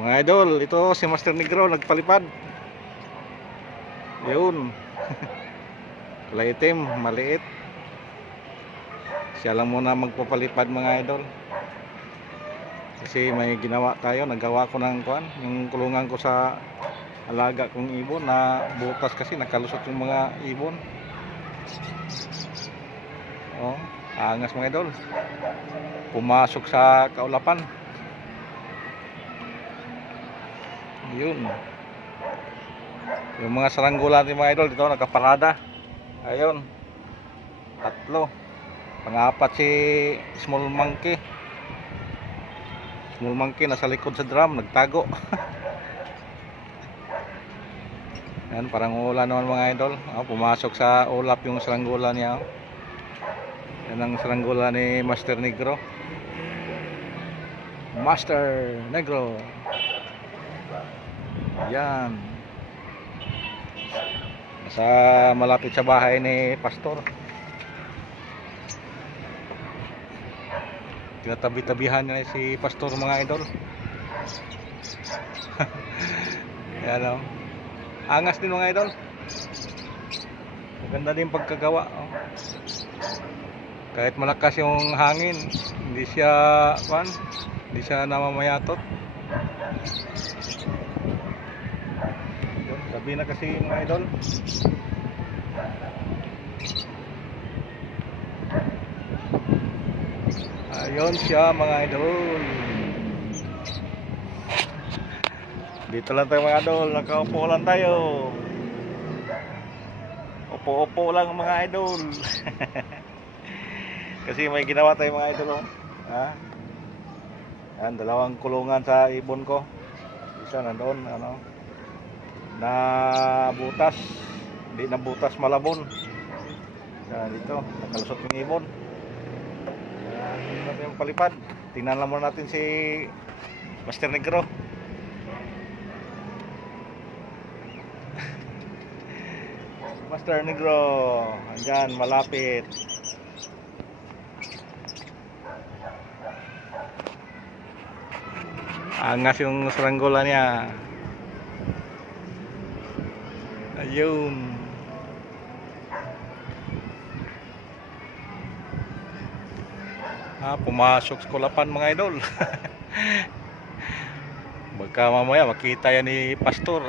Mga idol, ito si Master Negro nagpalipad. Yun. Kulay itim, maliit. Siya lang muna magpapalipad mga idol. Kasi may ginawa tayo, nagawa ko ng kuan, yung kulungan ko sa alaga kong ibon na butas kasi nakalusot yung mga ibon. Oh, angas mga idol. Pumasok sa kaulapan. Yun. Yung mga saranggola natin mga idol dito nakaparada. Ayun. 3. Pang-apat si small monkey. Small monkey nasa likod sa drum, nagtago. Yan, parang ula naman mga idol. Pumasok sa ulap yung saranggola niya. Yan ang saranggola ni Master Negro. Master Negro. Yan. Sa malapit sa bahay ni Pastor. Tinatabi-tabihan niya si Pastor mga idol. Yan o. Angas din mga idol. Maganda din pagkagawa. Kahit malakas yung hangin, hindi siya namamayatot. Gabi na kasi mga idol. Ayun siya mga idol. Dito lang tayo mga idol. Nakaupo lang tayo. Upo-upo lang mga idol. Kasi may ginawa tayo mga idol. Yan, 2 kulungan sa ibon ko. Isa nandoon na butas. Hindi na butas, malabon. Yan, dito nakalusot yung ibon. Yan natin yung palipad. Tingnan lang muna natin si Master Negro. Master Negro, andyan malapit. Angas yung saranggola niya. Ayun. Pumasok sa kulapan mga idol. Baka mamaya makita yan ni Pastor.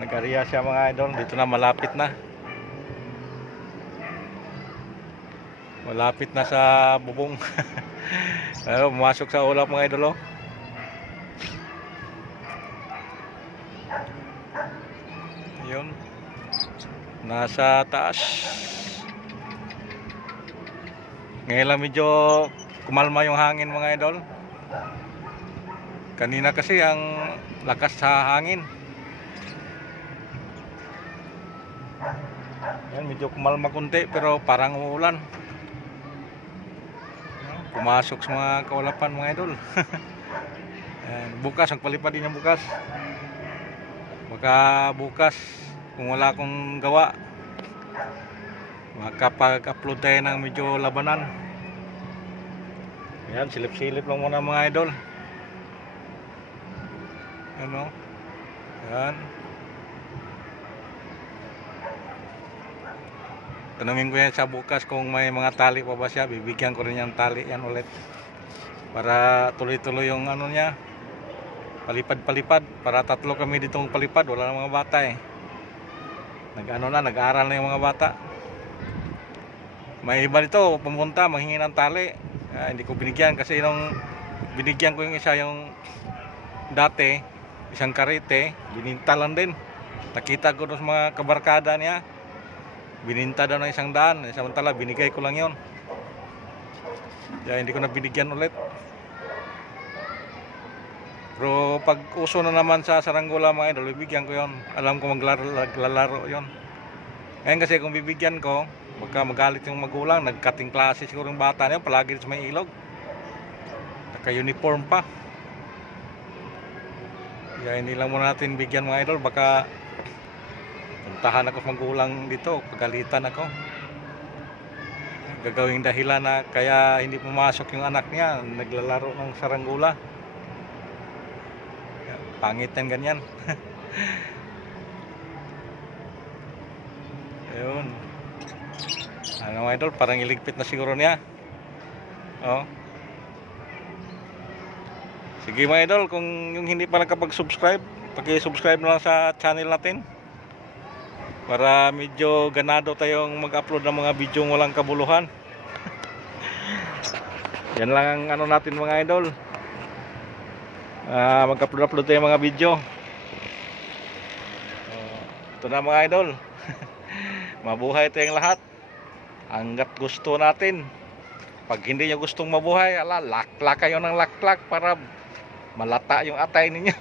Nag-area siya mga idol. Dito na malapit na. Malapit na sa bubong. Pumasok sa ulap mga idol. Yun. Nasa taas. Ngayon lang medyo kumalma yung hangin mga idol. Kanina kasi ang lakas sa hangin. Yan, medyo kumalma kunti pero parang uulan. Pumasok sa mga kaulapan mga idol. Bukas, magpalipad din yung bukas. Baka bukas kung wala akong gawa, makapag-upload tayo ng medyo labanan. Yan, silip-silip lang muna mga idol. Ano? Yan. Tanungin ko yan sa bukas kung may mga tali pa ba siya. Bibigyan ko rin yung tali yan ulit. Para tuloy-tuloy yung niya. Palipad-palipad. Para 3 kami ditong palipad. Wala na mga bata eh. Nag-aaral na yung mga bata. May iba dito, pumunta, manghingi ng tali. Hindi ko binigyan kasi nung binigyan ko yung isa yung dati, isang karete, bininta lang din. Nakita ko doon sa mga kabarkada niya. Bininta daw ng 100. Samantala binigay ko lang yon. Kaya hindi ko na binigyan ulit. Pero pag uso na naman sa saranggola mga idol, bibigyan ko yon. Alam ko maglalaro yon. Ngayon kasi kung bibigyan ko, baka magalit yung magulang. Nagkating klase siguro yung bata niya, palagi sa may ilog. Naka-uniform pa. Kaya hindi lang muna natin bigyan mga idol. Baka puntahan ako sa magulang dito, pagalitan ako. Gagawing dahilan na kaya hindi pumasok yung anak niya, naglalaro ng saranggola. Pangit yan ganyan. Ayun. Ano mga idol, parang iligpit na siguro niya. Oh. Sige mga idol, kung yung hindi pa nakapag-subscribe, paki-subscribe na lang sa channel natin. Para medyo ganado tayong mag-upload ng mga video walang kabuluhan. Yan lang ang ano natin mga idol. Mag-upload tayo mga video. Ito na mga idol. Mabuhay tayong lahat hanggat gusto natin. Pag hindi nyo gustong mabuhay, laklak kayo ng laklak para malata yung atay ninyo.